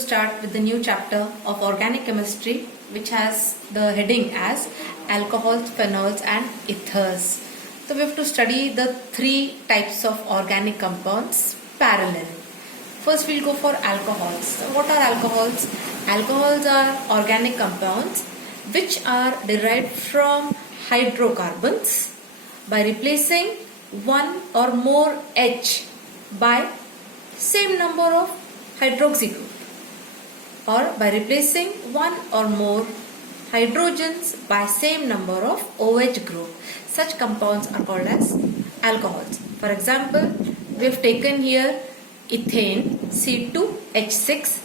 start with the new chapter of organic chemistry, which has the heading as alcohols, phenols and ethers. So we have to study the three types of organic compounds parallel. First we'll go for alcohols. So what are alcohols? Alcohols are organic compounds which are derived from hydrocarbons by replacing one or more H by same number of hydroxy group, or by replacing one or more hydrogens by same number of OH group. Such compounds are called as alcohols. For example, we have taken here ethane C2H6,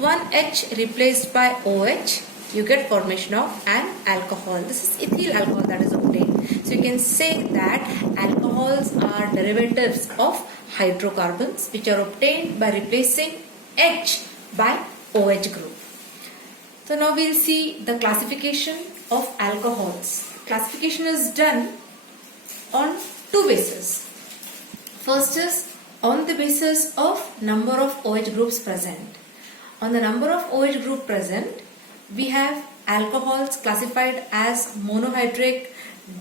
one H replaced by OH, you get formation of an alcohol. This is ethyl alcohol that is obtained. So you can say that alcohols are derivatives of hydrocarbons which are obtained by replacing H by OH group. So now we will see the classification of alcohols. Classification is done on two bases. First is on the basis of number of OH groups present. On the number of OH group present, we have alcohols classified as monohydric,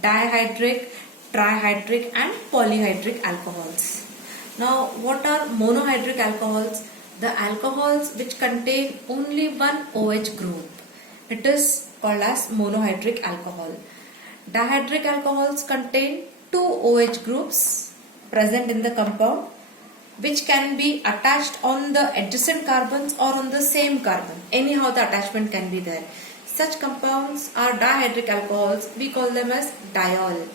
dihydric, trihydric and polyhydric alcohols. Now what are monohydric alcohols? The alcohols which contain only one OH group. It is called as monohydric alcohol. Dihydric alcohols contain two OH groups present in the compound, which can be attached on the adjacent carbons or on the same carbon. Anyhow the attachment can be there. Such compounds are dihydric alcohols. We call them as diol.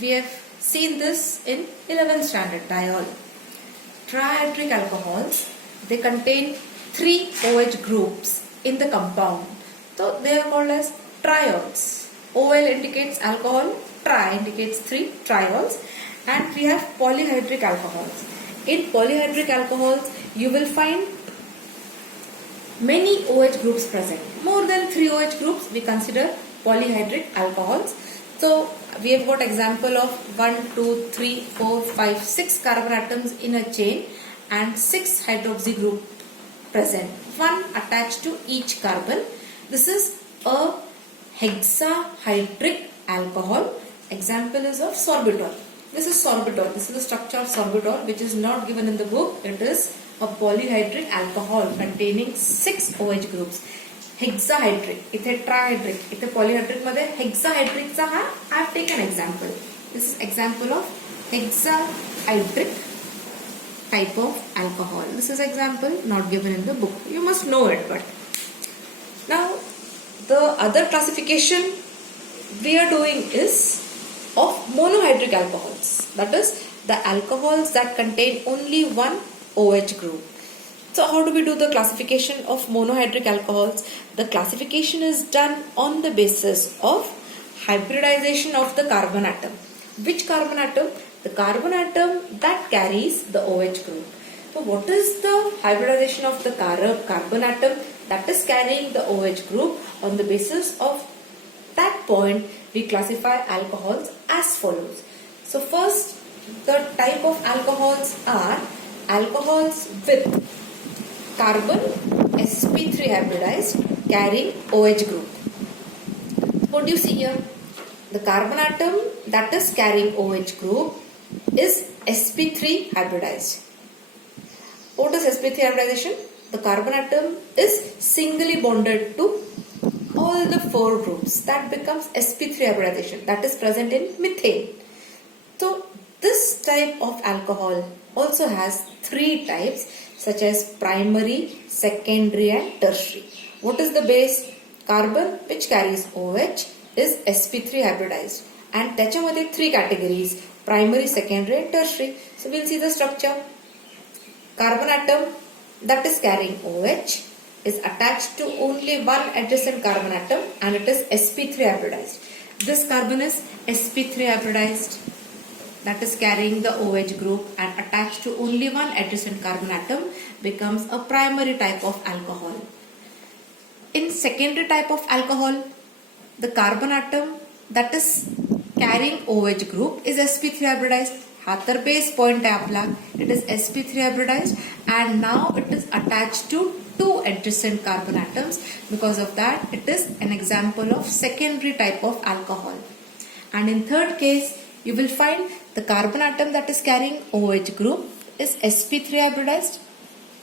We have seen this in 11th standard, diol. Trihydric alcohols, they contain three OH groups in the compound. So they are called as triols. OL indicates alcohol, tri indicates three triols, and we have polyhydric alcohols. In polyhydric alcohols, you will find many OH groups present. More than 3 OH groups we consider polyhydric alcohols. So we have got example of 1, 2, 3, 4, 5, 6 carbon atoms in a chain and 6 hydroxy group present. One attached to each carbon. This is a hexahydric alcohol. Example is of sorbitol. This is sorbitol. This is the structure of sorbitol, which is not given in the book. It is a polyhydric alcohol containing 6 OH groups. Hexahydric, इथे trihydric, इथे polyhydric मध्ये hexahydric चा हा I have taken example. This is example of hexahydric type of alcohol. This is example not given in the book. You must know it, but now the other classification we are doing is of monohydric alcohols. That is the alcohols that contain only one OH group. So how do we do the classification of monohydric alcohols? The classification is done on the basis of hybridization of the carbon atom. Which carbon atom? The carbon atom that carries the OH group. So what is the hybridization of the carbon atom that is carrying the OH group? On the basis of that point, we classify alcohols as follows. So first, the type of alcohols are alcohols with carbon sp3 hybridized carrying OH group. What do you see here? The carbon atom that is carrying OH group is sp3 hybridized. What is sp3 hybridization? The carbon atom is singly bonded to all the 4 groups. That becomes sp3 hybridization, that is present in methane. So this type of alcohol also has 3 types such as primary, secondary and tertiary. What is the base? Carbon which carries OH is sp3 hybridized, and त्याच्यामध्ये 3 categories: primary, secondary and tertiary. So we will see the structure. Carbon atom that is carrying OH is attached to only one adjacent carbon atom and it is sp3 hybridized. This carbon is sp3 hybridized, that is carrying the OH group and attached to only one adjacent carbon atom, becomes a primary type of alcohol. In secondary type of alcohol, the carbon atom that is carrying OH group is sp3 hybridized. हा base point आहे आपला, it is sp3 hybridized and now it is attached to two adjacent carbon atoms. Because of that, it is an example of secondary type of alcohol. And in third case, you will find the carbon atom that is carrying OH group is sp3 hybridized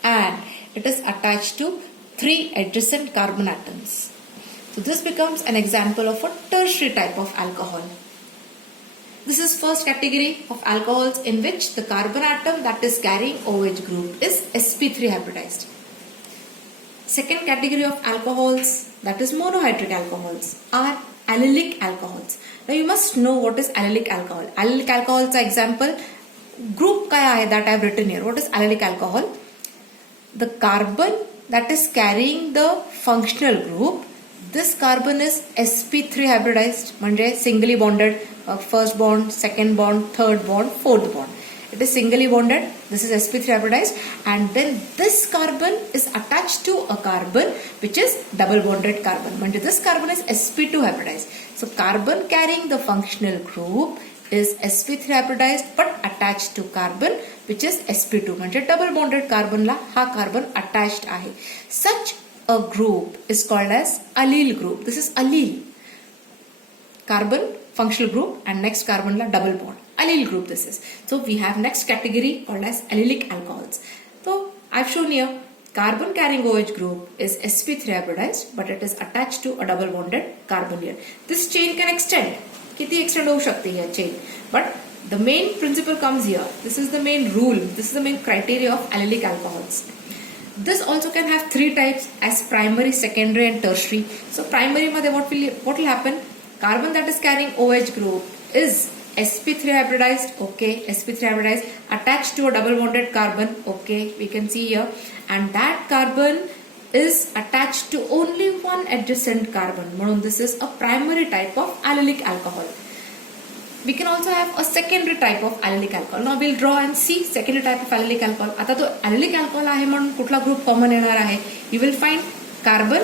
and it is attached to three adjacent carbon atoms. So this becomes an example of a tertiary type of alcohol. This is first category of alcohols in which the carbon atom that is carrying OH group is sp3 hybridized. Second category of alcohols, that is monohydric alcohols, are allylic alcohols. Now you must know what is allylic alcohol. Allylic alcohol's example group काय आहे that I have written here. What is allylic alcohol? The carbon that is carrying the functional group, this carbon is sp3 hybridized, म्हणजे singly bonded, first bond, second bond, third bond, fourth bond. It is singly bonded, this is sp3 hybridized, and then this carbon is attached to a carbon which is double bonded carbon, म्हणजे this carbon is sp2 hybridized. So carbon carrying the functional group is sp3 hybridized but attached to carbon which is sp2, म्हणजे double bonded carbon ला हा carbon attached आहे. Such a group is called as allyl group. This is allyl. Carbon functional group and next carbon la double bond. Allyl group this is. So we have next category called as allylic alcohols. So I've shown here carbon carrying OH group is sp3 hybridized but it is attached to a double bonded carbon here. This chain can extend. किती extend होऊ शकते here chain. But the main principle comes here. This is the main rule. This is the main criteria of allylic alcohols. This also can have three types as primary, secondary and tertiary. So primary मध्ये what will happen? Carbon that is carrying OH group is sp3 hybridized, okay, sp3 hybridized attached to a double bonded carbon, okay, we can see here, and that carbon is attached to only one adjacent carbon. म्हणून this is a primary type of allylic alcohol. We can also have a secondary type of allylic alcohol. Now we'll draw and see secondary type of allylic alcohol. आता तो allylic alcohol आहे म्हणून कुठला group common येणार आहे? You will find carbon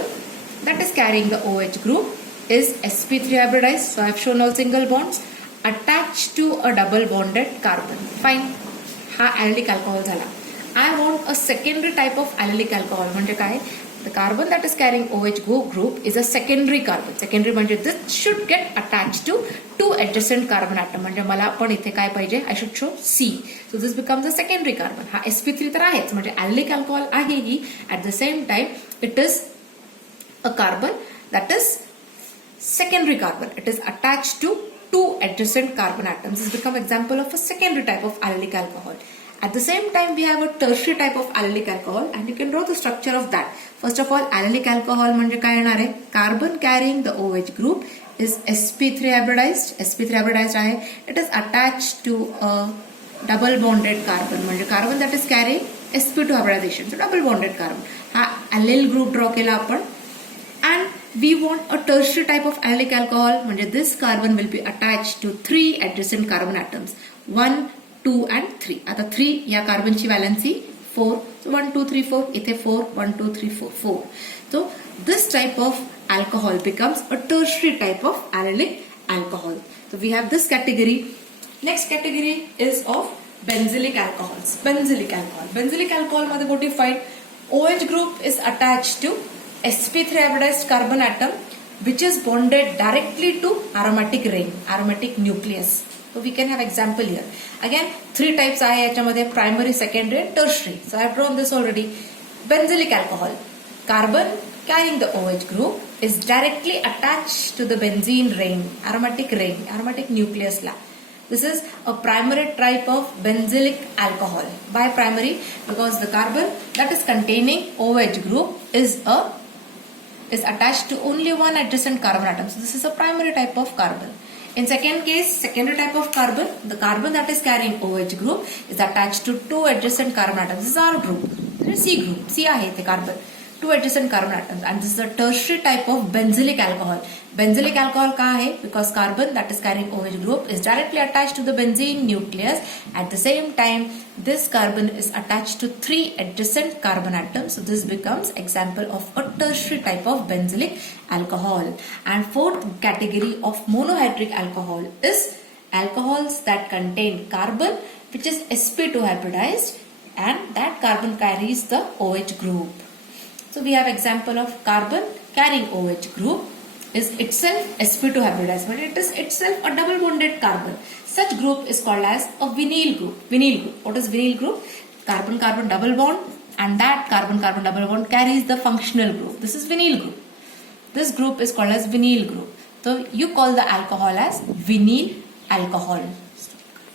that is carrying the OH group is sp3 hybridized. So I have shown all single bonds attached to a double bonded carbon. Fine. हा allylic alcohol झाला. I want a secondary type of allylic alcohol. म्हणजे काय? The carbon that is carrying OH group is a secondary carbon. Secondary म्हणजे this should get attached to two adjacent carbon atom. म्हणजे मला पण इथे काय पाहिजे? I should show C. So this becomes a secondary carbon. हा sp3 तर आहेच म्हणजे allylic alcohol आहे ही. At the same time it is a carbon that is secondary carbon. It is attached to two adjacent carbon atoms. This becomes example of a secondary type of allylic alcohol. At the same time, we have a tertiary type of allylic alcohol and you can draw the structure of that. First of all, allylic alcohol म्हणजे काय येणार आहे? Carbon carrying the OH group is sp3 hybridized. sp3 hybridized आहे. It is attached to a double bonded carbon म्हणजे carbon that is carrying sp2 hybridization. So double bonded carbon. हा allyl group draw केला आपण. And we want a tertiary type of allylic alcohol म्हणजे this carbon will be attached to three adjacent carbon atoms. 1, 2 and 3. आता 3 या कार्बनची valency 4. So 1, 2, 3, 4. इथे 4. 1, 2, 3, 4. 4. So this type of alcohol becomes a tertiary type of allylic alcohol. So we have this category. Next category is of benzylic alcohols. Benzylic alcohol. Benzylic alcohol मध्ये what you find? OH group is attached to sp3 hybridized carbon atom which is bonded directly to aromatic ring, aromatic nucleus. So we can have example here. Again, three types आहे याच्यामध्ये primary, secondary and tertiary. So I have drawn this already. Benzylic alcohol. Carbon carrying the OH group is directly attached to the benzene ring, aromatic nucleus la. This is a primary type of benzylic alcohol. Why primary? Because the carbon that is containing OH group is attached to only one adjacent carbon atom. So this is a primary type of carbon. In second case, secondary type of carbon, the carbon that is carrying OH group is attached to two adjacent carbon atoms. This is R group. This is C group. C आहे ते carbon. Two adjacent carbon atoms. And this is a tertiary type of benzylic alcohol. Benzylic alcohol का आहे? Because carbon that is carrying OH group is directly attached to the benzene nucleus. At the same time, this carbon is attached to three adjacent carbon atoms. So this becomes example of a tertiary type of benzylic alcohol. And fourth category of monohydric alcohol is alcohols that contain carbon which is sp2 hybridized and that carbon carries the OH group. So we have example of carbon carrying OH group is itself sp2 hybridized, but it is itself a double bonded carbon. Such group is called as a vinyl group. Vinyl group. What is vinyl group? Carbon-carbon double bond, and that carbon-carbon double bond carries the functional group. This is vinyl group. This group is called as vinyl group. So you call the alcohol as vinyl alcohol.